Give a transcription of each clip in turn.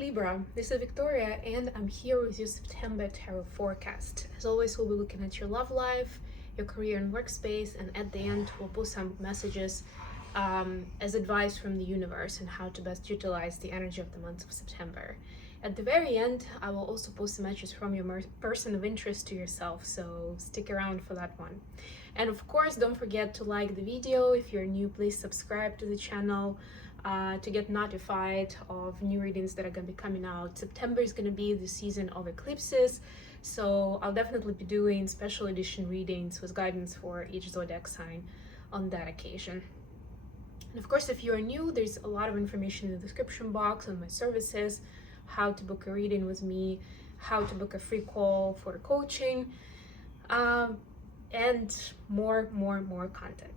Libra, this is Victoria and I'm here with your September Tarot Forecast. As always, we'll be looking at your love life, your career and workspace, and at the end we'll put some messages as advice from the universe on how to best utilize the energy of the month of September. At the very end, I will also post some messages from your person of interest to yourself, so stick around for that one. And of course, don't forget to like the video. If you're new, please subscribe to the channel to get notified of new readings that are going to be coming out. September is going to be the season of eclipses, so I'll definitely be doing special edition readings with guidance for each zodiac sign on that occasion. And of course, if you're new, there's a lot of information in the description box on my services, how to book a reading with me, how to book a free call for coaching, and more content.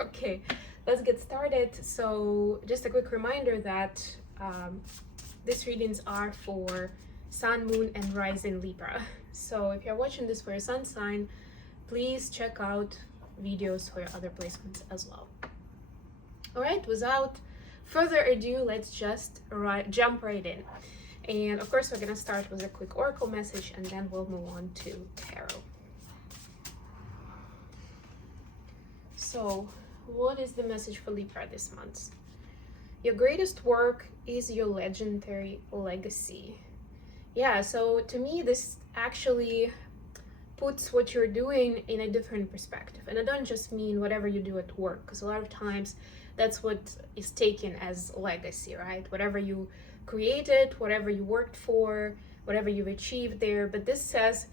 Okay, let's get started. So just a quick reminder that these readings are for Sun, Moon, and Rising Libra. So if you're watching this for your sun sign, please check out videos for your other placements as well. All right, without further ado, let's just jump right in. And of course, we're going to start with a quick oracle message and then we'll move on to tarot. So, what is the message for Libra this month? Your greatest work is your legendary legacy. Yeah, so to me, this actually puts what you're doing in a different perspective. And I don't just mean whatever you do at work, because a lot of times that's what is taken as legacy, right? Whatever you created, whatever you worked for, whatever you've achieved there. But this says,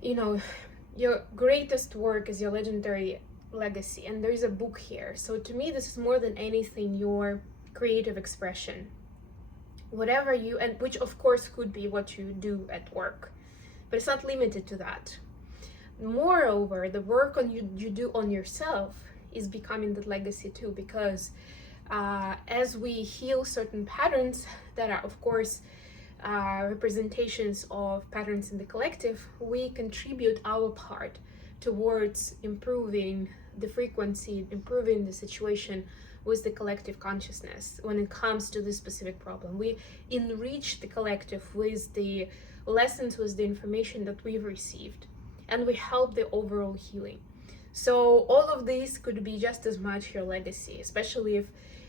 you know, your greatest work is your legendary legacy, and there's a book here. So to me, this is more than anything your creative expression, whatever you, and which of course could be what you do at work, but it's not limited to that. Moreover, the work you do on yourself is becoming the legacy too, because as we heal certain patterns that are of course representations of patterns in the collective, we contribute our part towards improving the frequency, improving the situation with the collective consciousness when it comes to this specific problem. We enrich the collective with the lessons, with the information that we've received, and we help the overall healing. So all of these could be just as much your legacy, especially if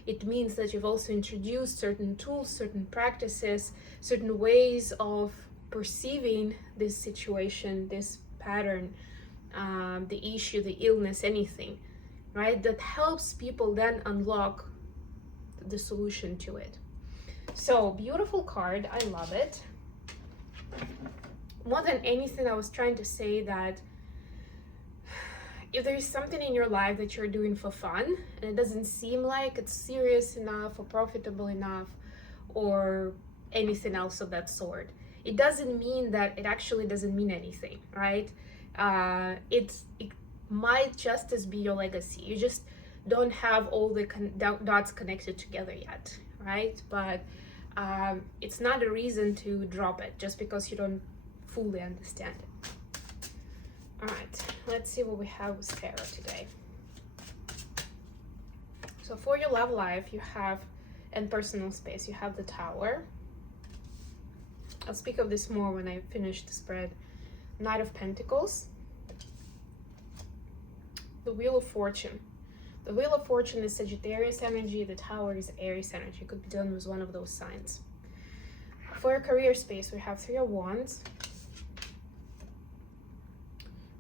it means that you've also introduced certain tools, certain practices, certain ways of perceiving this situation, this pattern, the issue, the illness, anything, right? That helps people then unlock the solution to it. So beautiful card, I love it. More than anything, I was trying to say that if there's something in your life that you're doing for fun and it doesn't seem like it's serious enough or profitable enough or anything else of that sort, it doesn't mean that it actually doesn't mean anything, right? It might just as be your legacy. You just don't have all the dots connected together yet, right? But it's not a reason to drop it just because you don't fully understand it. All right, let's see what we have with tarot today. So for your love life, you have, and personal space, you have the Tower. I'll speak of this more when I finish the spread. Knight of Pentacles. The Wheel of Fortune. The Wheel of Fortune is Sagittarius energy. The Tower is Aries energy. You could be dealing with one of those signs. For your career space, we have Three of Wands.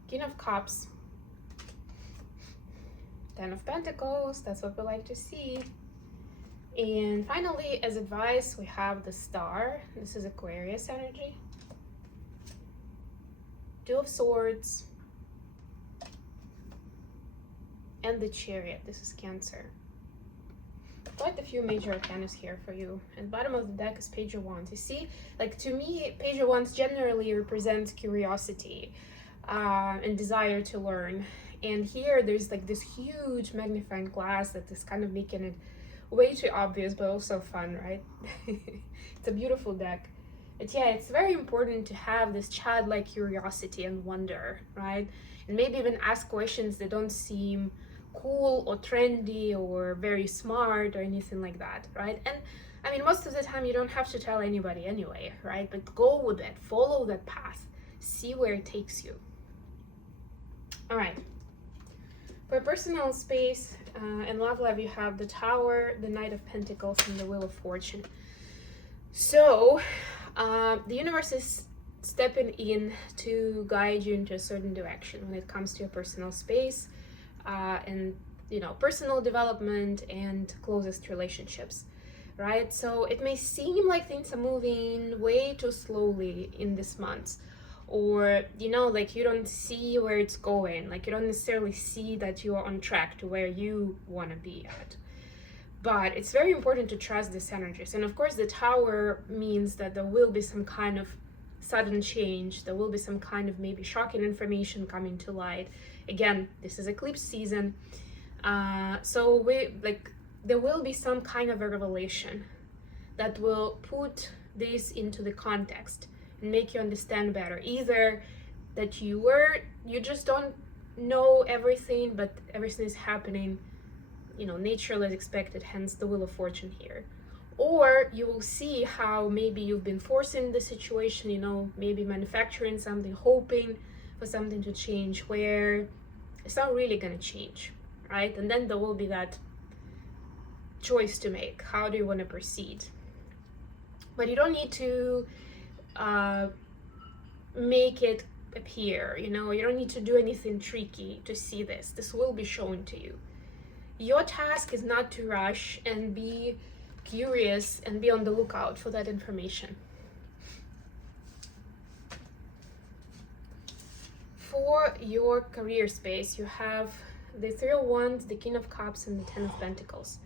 King of Cups. Ten of Pentacles. That's what we like to see. And finally, as advice, we have the Star. This is Aquarius energy. Two of Swords. And the Chariot. This is Cancer. Quite a few major arcanas here for you. And bottom of the deck is Page of Wands. You see, like, to me, Page of Wands generally represents curiosity and desire to learn. And here there's like this huge magnifying glass that is kind of making it way too obvious, but also fun, right? It's a beautiful deck. But yeah, it's very important to have this childlike curiosity and wonder, right? And maybe even ask questions that don't seem cool or trendy or very smart or anything like that, right? And I mean, most of the time you don't have to tell anybody anyway, right? But go with it, follow that path, see where it takes you. All right. For personal space and love life, you have the Tower, the Knight of Pentacles, and the Wheel of Fortune. So the universe is stepping in to guide you into a certain direction when it comes to your personal space and, you know, personal development and closest relationships, right? So it may seem like things are moving way too slowly in this month, or, you know, like you don't see where it's going, like you don't necessarily see that you are on track to where you want to be at. But it's very important to trust these energies. And of course, the Tower means that there will be some kind of sudden change. There will be some kind of maybe shocking information coming to light. Again, this is eclipse season. So there will be some kind of a revelation that will put this into the context and make you understand better. Either that you just don't know everything, but everything is happening, you know, naturally as expected, hence the Wheel of Fortune here. Or you will see how maybe you've been forcing the situation, you know, maybe manufacturing something, hoping for something to change, where it's not really going to change, right? And then there will be that choice to make. How do you want to proceed? But you don't need to make it appear, you know, you don't need to do anything tricky to see this. This will be shown to you. Your task is not to rush and be curious and be on the lookout for that information. For your career space, you have the Three of Wands, the King of Cups, and the Ten of Pentacles.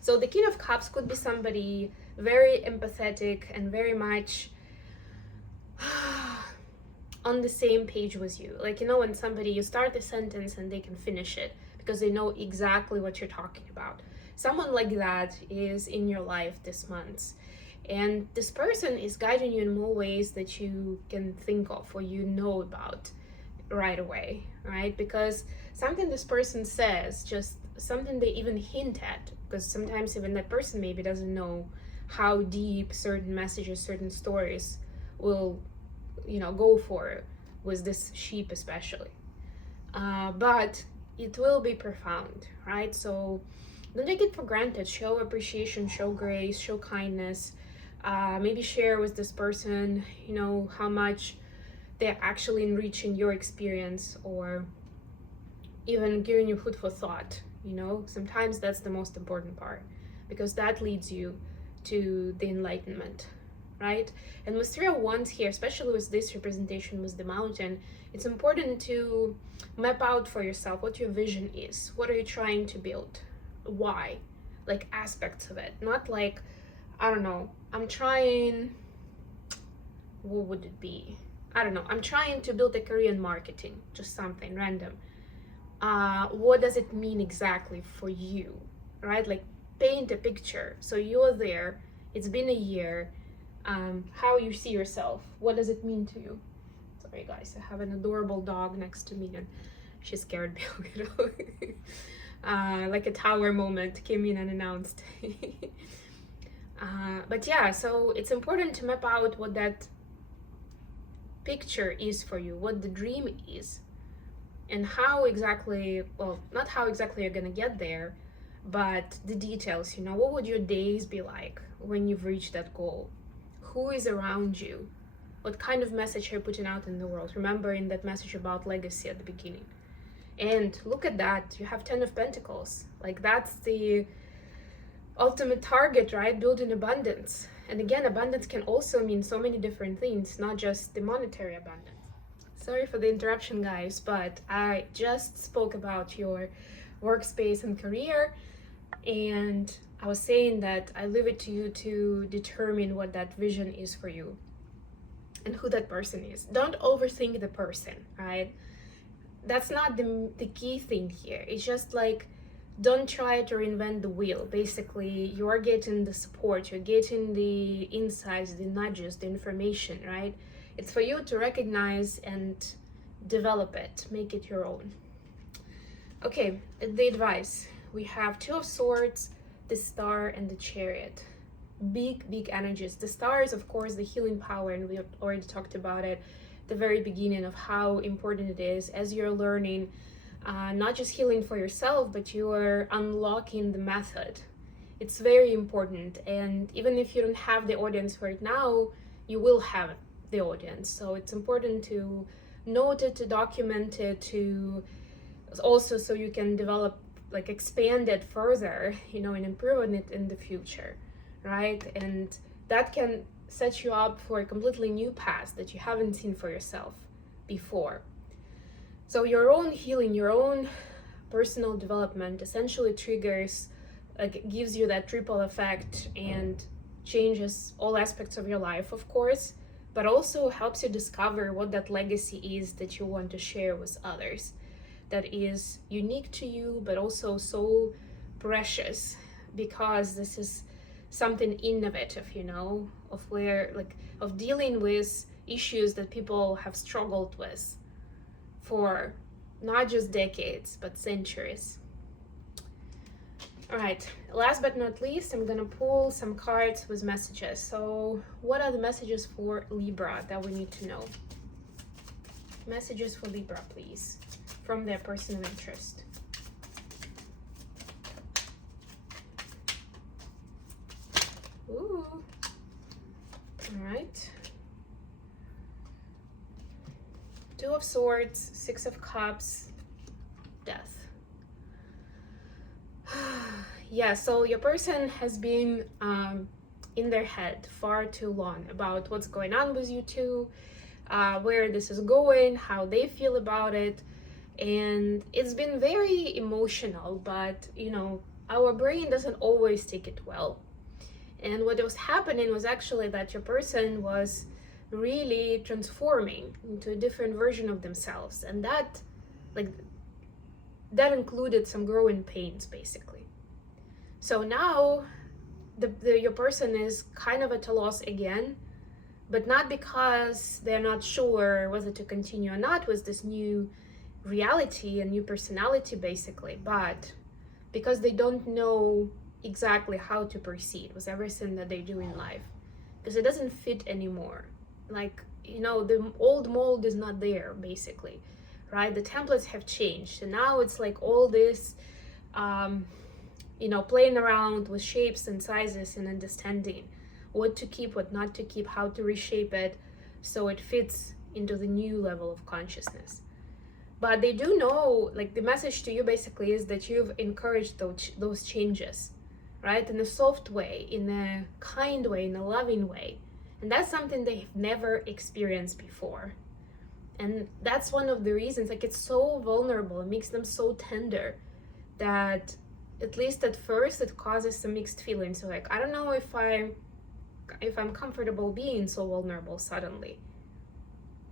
So the King of Cups could be somebody very empathetic and very much on the same page with you. Like, you know, when somebody, you start a sentence and they can finish it because they know exactly what you're talking about. Someone like that is in your life this month. And this person is guiding you in more ways that you can think of or you know about right away, right? Because something this person says, just something they even hint at, because sometimes even that person maybe doesn't know how deep certain messages, certain stories will, you know, go for with this sheep especially. But it will be profound, right? So don't take it for granted. Show appreciation, show grace, show kindness. Maybe share with this person, you know, how much they're actually enriching your experience, or even giving you food for thought. You know, sometimes that's the most important part, because that leads you to the enlightenment, right? And with Three of Wands here, especially with this representation with the mountain, it's important to map out for yourself what your vision is. What are you trying to build? Why? Like aspects of it, not like, I don't know, I'm trying, what would it be? I don't know, I'm trying to build a career in marketing, just something random. What does it mean exactly for you, right? Like paint a picture. So you're there, it's been a year, how you see yourself, what does it mean to you? Sorry guys, I have an adorable dog next to me and she scared me a little. Like a tower moment, came in unannounced. But yeah, so it's important to map out what that picture is for you, what the dream is, and how exactly, well, not how exactly you're gonna get there, but the details, you know, what would your days be like when you've reached that goal? Who is around you? What kind of message are you putting out in the world? Remember in that message about legacy at the beginning. And look at that, you have 10 of Pentacles. Like that's the ultimate target, right? Building abundance. And again, abundance can also mean so many different things, not just the monetary abundance. Sorry for the interruption, guys, but I just spoke about your workspace and career, and I was saying that I leave it to you to determine what that vision is for you and who that person is. Don't overthink the person, right? That's not the key thing here. It's just like, don't try to reinvent the wheel. Basically, you're getting the support, you're getting the insights, the nudges, the information, right? It's for you to recognize and develop it, make it your own. Okay, the advice. We have Two of Swords, the Star, and the Chariot. big energies. The stars, of course, the healing power, and we already talked about it at the very beginning of how important it is as you're learning, not just healing for yourself, but you are unlocking the method. It's very important, and even if you don't have the audience right now, you will have the audience. So it's important to note it, to document it, to also so you can develop, like expand it further, and improve it in the future, right? And that can set you up for a completely new path that you haven't seen for yourself before. So your own healing, your own personal development essentially triggers, like gives you that triple effect and changes all aspects of your life, of course, but also helps you discover what that legacy is that you want to share with others, that is unique to you, but also so precious, because this is something innovative, of dealing with issues that people have struggled with for not just decades, but centuries. All right, last but not least, I'm gonna pull some cards with messages. So what are the messages for Libra that we need to know? Messages for Libra, please, from their person of interest. Ooh. All right. Two of Swords, Six of Cups, Death. Yeah, so your person has been in their head far too long about what's going on with you two, where this is going, how they feel about it. And it's been very emotional, but our brain doesn't always take it well. And what was happening was actually that your person was really transforming into a different version of themselves, and that included some growing pains, basically. So now your person is kind of at a loss again, but not because they're not sure whether to continue or not with this new reality and new personality, basically, but because they don't know exactly how to proceed with everything that they do in life, because it doesn't fit anymore. The old mold is not there, basically, right? The templates have changed, and now it's like all this playing around with shapes and sizes and understanding what to keep, what not to keep, how to reshape it so it fits into the new level of consciousness. But they do know, the message to you basically is that you've encouraged those changes, right? In a soft way, in a kind way, in a loving way. And that's something they've never experienced before. And that's one of the reasons, it's so vulnerable, it makes them so tender that, at least at first, it causes some mixed feelings. So I don't know if I'm comfortable being so vulnerable suddenly,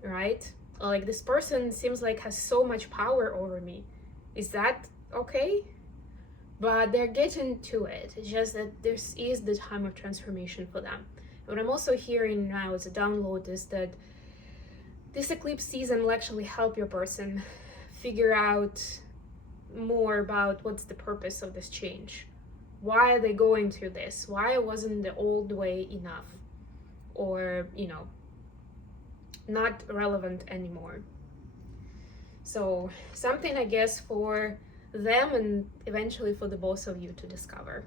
right? This person seems has so much power over me. Is that okay? But they're getting to it. It's just that this is the time of transformation for them. What I'm also hearing now as a download is that this eclipse season will actually help your person figure out more about what's the purpose of this change. Why are they going through this? Why wasn't the old way enough? Or, not relevant anymore. So something, I guess, for them and eventually for the both of you to discover.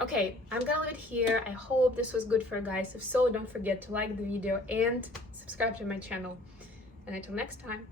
Okay, I'm gonna leave it here. I hope this was good for you guys. If so, don't forget to like the video and subscribe to my channel. And until next time.